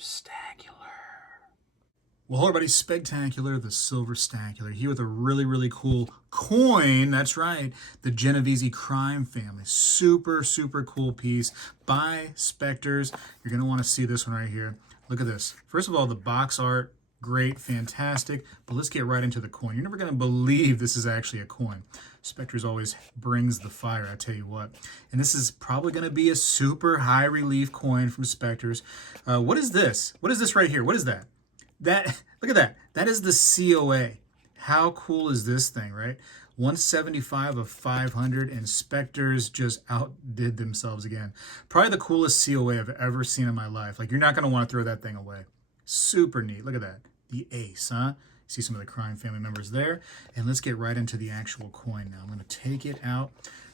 Spectacular. Well, hello everybody, Spegtacular, the Silver Stacular, here with a really, really cool coin. That's right, the Genovese crime family. Super, super cool piece by Specters. You're going to want to see this one right here. Look at this. First of all, the box art, great, fantastic. But let's get right into the coin. You're never going to believe this is actually a coin. Specters always brings the fire, I tell you what. And this is probably going to be a super high relief coin from Specters. What is this? What is this right here? What is that? Look at that. That is the COA. How cool is this thing, right? 175 of 500, and Specters just outdid themselves again. Probably the coolest COA I've ever seen in my life. Like, you're not going to want to throw that thing away. Super neat. Look at that. The ace, huh? See some of the crime family members there. And let's get right into the actual coin now. I'm going to take it out.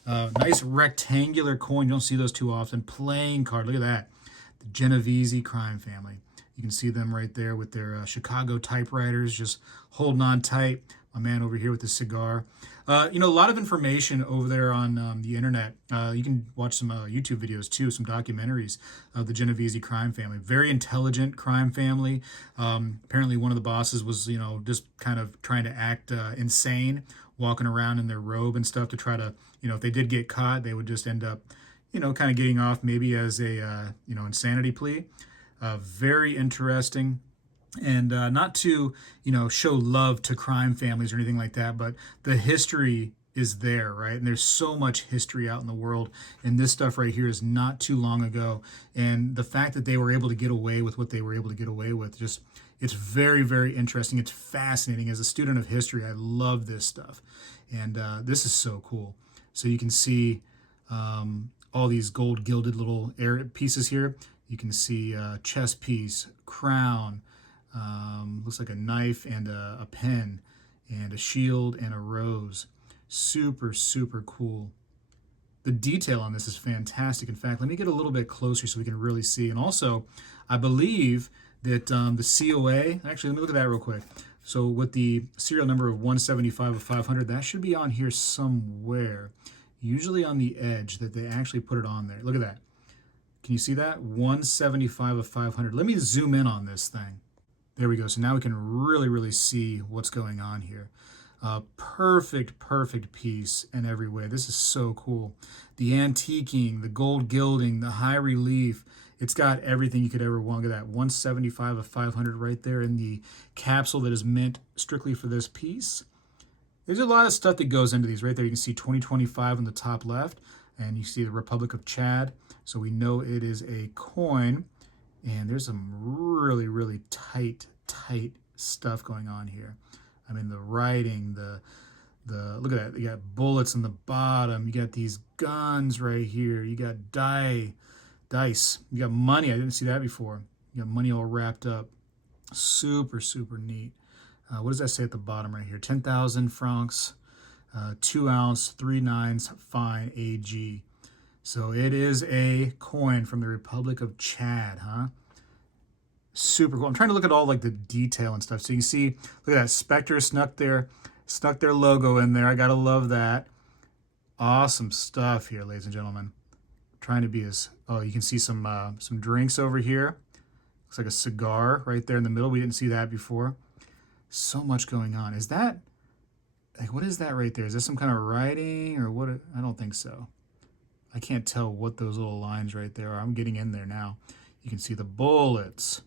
Nice rectangular coin. You don't see those too often. Playing card. Look at that. The Genovese crime family. You can see them right there with their Chicago typewriters, just holding on tight. My man over here with his cigar. A lot of information over there on the internet. You can watch some YouTube videos too, some documentaries of the Genovese crime family. Very intelligent crime family. Apparently one of the bosses was, just kind of trying to act insane, walking around in their robe and stuff to try to, if they did get caught, they would just end up, kind of getting off maybe as a, insanity plea. Very interesting, and not to show love to crime families or anything like that, but the history is there, right? And there's so much history out in the world, and this stuff right here is not too long ago, and the fact that they were able to get away with what they were able to get away with, just it's very, very interesting. It's fascinating. As a student of history, I love this stuff, and this is so cool. So you can see all these gold gilded little pieces here. You can see chess piece, crown, looks like a knife and a pen, and a shield and a rose. Super, super cool. The detail on this is fantastic. In fact, let me get a little bit closer so we can really see. And also, I believe that the COA, actually, let me look at that real quick. So with the serial number of 175 of 500, that should be on here somewhere. Usually on the edge that they actually put it on there. Look at that. Can you see that? 175 of 500. Let me zoom in on this thing. There we go. So now we can really, really see what's going on here. Perfect, perfect piece in every way. This is so cool. The antiquing, the gold gilding, the high relief. It's got everything you could ever want. Look at that. 175 of 500 right there in the capsule that is meant strictly for this piece. There's a lot of stuff that goes into these. Right there you can see 2025 on the top left. And you see the Republic of Chad. So we know it is a coin. And there's some really, really tight stuff going on here. I mean, the writing, the look at that. You got bullets on the bottom. You got these guns right here. You got dice. You got money. I didn't see that before. You got money all wrapped up. Super, super neat. What does that say at the bottom right here? 10,000 francs. 2 ounce, 3 nines, fine, AG. So it is a coin from the Republic of Chad, huh? Super cool. I'm trying to look at all like the detail and stuff. So you can see, look at that. Spectre snuck their logo in there. I gotta love that. Awesome stuff here, ladies and gentlemen. Trying to be as, oh, you can see some drinks over here. Looks like a cigar right there in the middle. We didn't see that before. So much going on. Is that, like, what is that right there? Is this some kind of writing or what? I don't think so. I can't tell what those little lines right there are. I'm getting in there now. You can see the bullets.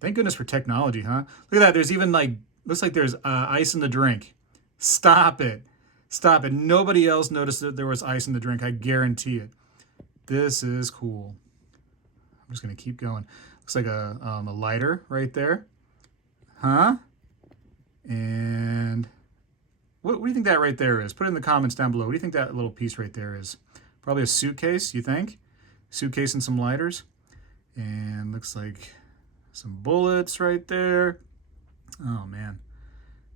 Thank goodness for technology, huh? Look at that. There's even like, looks like there's ice in the drink. Stop it. Stop it. Nobody else noticed that there was ice in the drink. I guarantee it. This is cool. I'm just going to keep going. Looks like a lighter right there. Huh? And what do you think that right there is? Put it in the comments down below. What do you think that little piece right there is? Probably a suitcase, you think? Suitcase and some lighters. And looks like some bullets right there. Oh, man.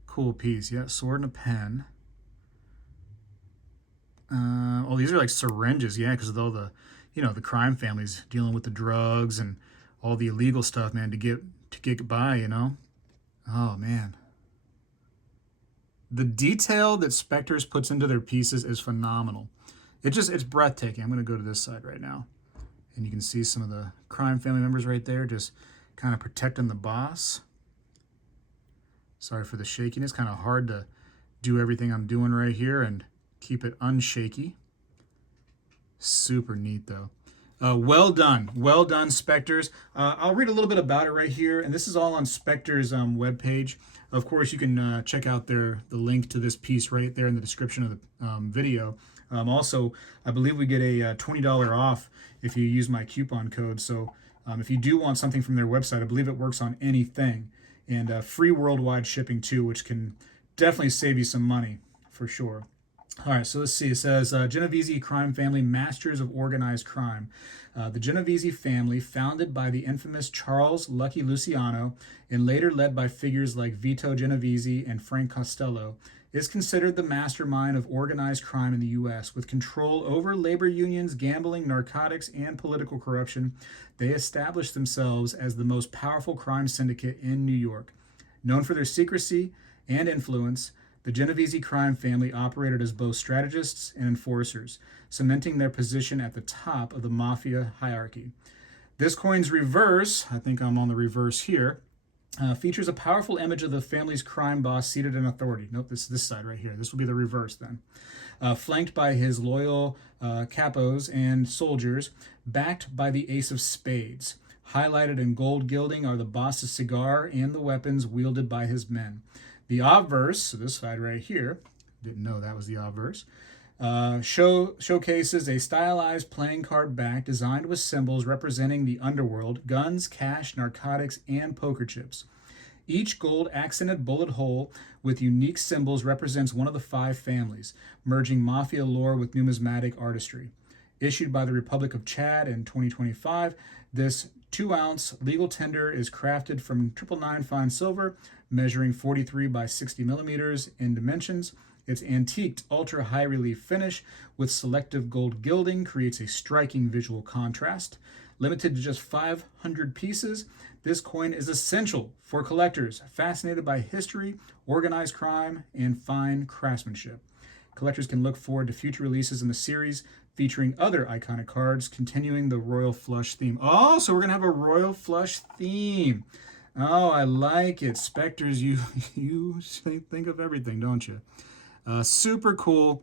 Cool piece. Yeah, sword and a pen. Oh, these are like syringes. Yeah, because of all the, the crime families dealing with the drugs and all the illegal stuff, man, to get by, Oh, man. The detail that Specters puts into their pieces is phenomenal. It's breathtaking. I'm going to go to this side right now. And you can see some of the crime family members right there just kind of protecting the boss. Sorry for the shakiness, kind of hard to do everything I'm doing right here and keep it unshaky. Super neat though. Well done, Specters. I'll read a little bit about it right here, and this is all on Specters' webpage. Of course, you can check out the link to this piece right there in the description of the video. Also, I believe we get a $20 off if you use my coupon code. So if you do want something from their website, I believe it works on anything, and free worldwide shipping too, which can definitely save you some money for sure. All right, so let's see. It says, Genovese crime family, masters of organized crime. The Genovese family, founded by the infamous Charles Lucky Luciano and later led by figures like Vito Genovese and Frank Costello, is considered the mastermind of organized crime in the U.S. With control over labor unions, gambling, narcotics, and political corruption, they established themselves as the most powerful crime syndicate in New York. Known for their secrecy and influence, the Genovese crime family operated as both strategists and enforcers, cementing their position at the top of the mafia hierarchy. This coin's reverse, I think I'm on the reverse here, features a powerful image of the family's crime boss seated in authority. Nope, this side right here. This will be the reverse then. Flanked by his loyal capos and soldiers, backed by the ace of spades. Highlighted in gold gilding are the boss's cigar and the weapons wielded by his men. The obverse, so this side right here, didn't know that was the obverse, showcases a stylized playing card back designed with symbols representing the underworld, guns, cash, narcotics, and poker chips. Each gold accented bullet hole with unique symbols represents one of the 5 families, merging mafia lore with numismatic artistry. Issued by the Republic of Chad in 2025, this 2-ounce legal tender is crafted from 999 fine silver, measuring 43 by 60 millimeters in dimensions. Its antiqued ultra high relief finish with selective gold gilding creates a striking visual contrast. Limited to just 500 pieces, this coin is essential for collectors fascinated by history, organized crime, and fine craftsmanship. Collectors can look forward to future releases in the series featuring other iconic cards, continuing the Royal Flush theme. Oh, so we're going to have a Royal Flush theme. Oh, I like it. Specters, you think of everything, don't you? Super cool.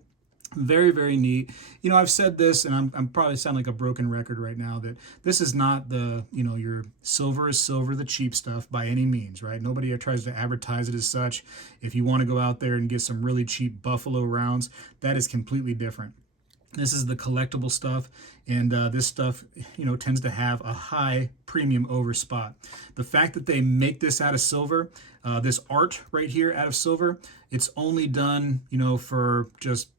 Very, very neat. You know, I've said this, and I'm probably sound like a broken record right now, that this is not the, your silver is silver, the cheap stuff by any means, right? Nobody tries to advertise it as such. If you want to go out there and get some really cheap Buffalo rounds, that is completely different. This is the collectible stuff, and this stuff, tends to have a high premium over spot. The fact that they make this out of silver, this art right here out of silver, it's only done, for just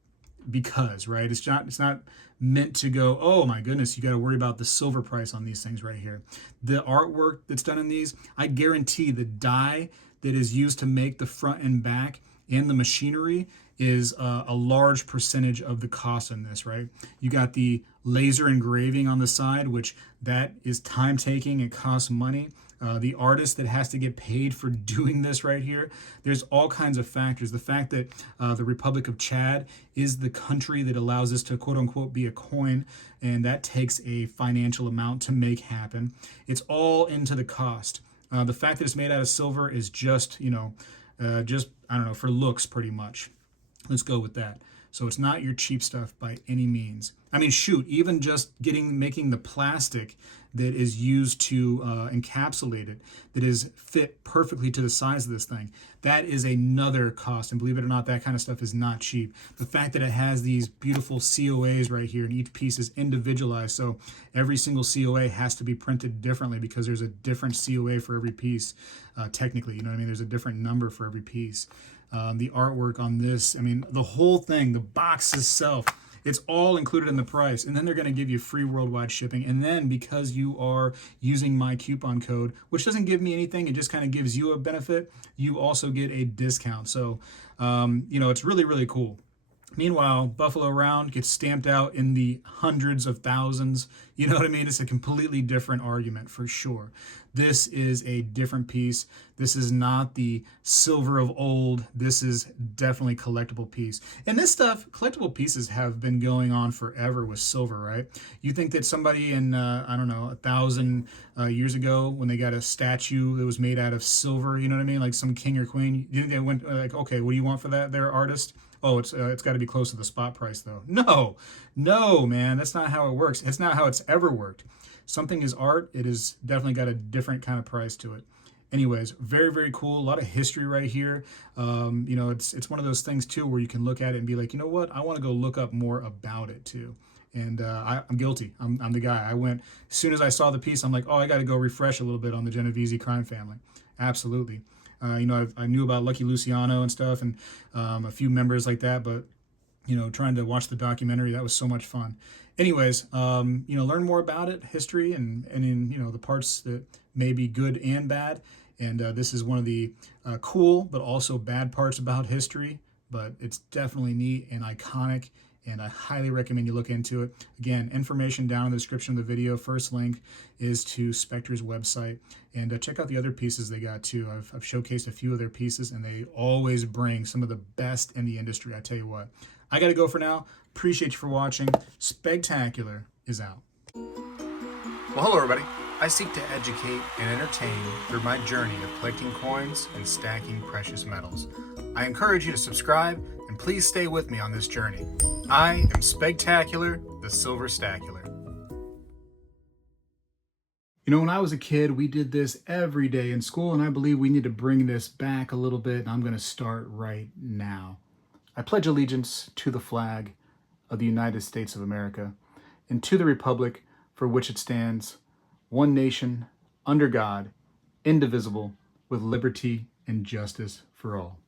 because, right? It's not meant to go, oh my goodness, you got to worry about the silver price on these things right here. The artwork that's done in these, I guarantee the dye that is used to make the front and back and the machinery is a large percentage of the cost in this, right? You got the laser engraving on the side, which that is time taking, it costs money. The artist that has to get paid for doing this right here. There's all kinds of factors. The fact that the Republic of Chad is the country that allows this to quote unquote be a coin, and that takes a financial amount to make happen. It's all into the cost. The fact that it's made out of silver is just, I don't know, for looks pretty much. Let's go with that. So it's not your cheap stuff by any means. I mean, shoot, even just making the plastic that is used to encapsulate it, that is fit perfectly to the size of this thing, that is another cost. And believe it or not, that kind of stuff is not cheap. The fact that it has these beautiful COAs right here, and each piece is individualized, so every single COA has to be printed differently because there's a different COA for every piece, technically, you know what I mean? There's a different number for every piece. The artwork on this, I mean, the whole thing, the box itself, it's all included in the price. And then they're going to give you free worldwide shipping. And then because you are using my coupon code, which doesn't give me anything, it just kind of gives you a benefit, you also get a discount. So, it's really, really cool. Meanwhile, Buffalo Round gets stamped out in the hundreds of thousands. You know what I mean? It's a completely different argument for sure. This is a different piece. This is not the silver of old. This is definitely collectible piece. And this stuff, collectible pieces have been going on forever with silver, right? You think that somebody in, I don't know, 1,000 years ago when they got a statue that was made out of silver, you know what I mean? Like some king or queen, you think they went like, okay, what do you want for that there, artist? Oh, it's got to be close to the spot price though. No, man, that's not how it works. It's not how it's ever worked. Something is art. It has definitely got a different kind of price to it. Anyways, very, very cool. A lot of history right here. It's one of those things too where you can look at it and be like, you know what? I want to go look up more about it too. And I'm guilty. I'm the guy. I went as soon as I saw the piece. I'm like, oh, I got to go refresh a little bit on the Genovese crime family. Absolutely. I knew about Lucky Luciano and stuff, and a few members like that. But trying to watch the documentary, that was so much fun. Anyways, learn more about it, history, and in the parts that may be good and bad. And this is one of the cool but also bad parts about history. But it's definitely neat and iconic, and I highly recommend you look into it. Again, information down in the description of the video. First link is to Spectre's website, and check out the other pieces they got too. I've showcased a few of their pieces, and they always bring some of the best in the industry. I tell you what, I got to go for now. Appreciate you for watching. Spegtacular is out. Well, hello everybody. I seek to educate and entertain through my journey of collecting coins and stacking precious metals. I encourage you to subscribe, and please stay with me on this journey. I am Spegtacular, the Silver Stacular. When I was a kid, we did this every day in school, and I believe we need to bring this back a little bit, and I'm going to start right now. I pledge allegiance to the flag of the United States of America and to the republic for which it stands, one nation, under God, indivisible, with liberty and justice for all.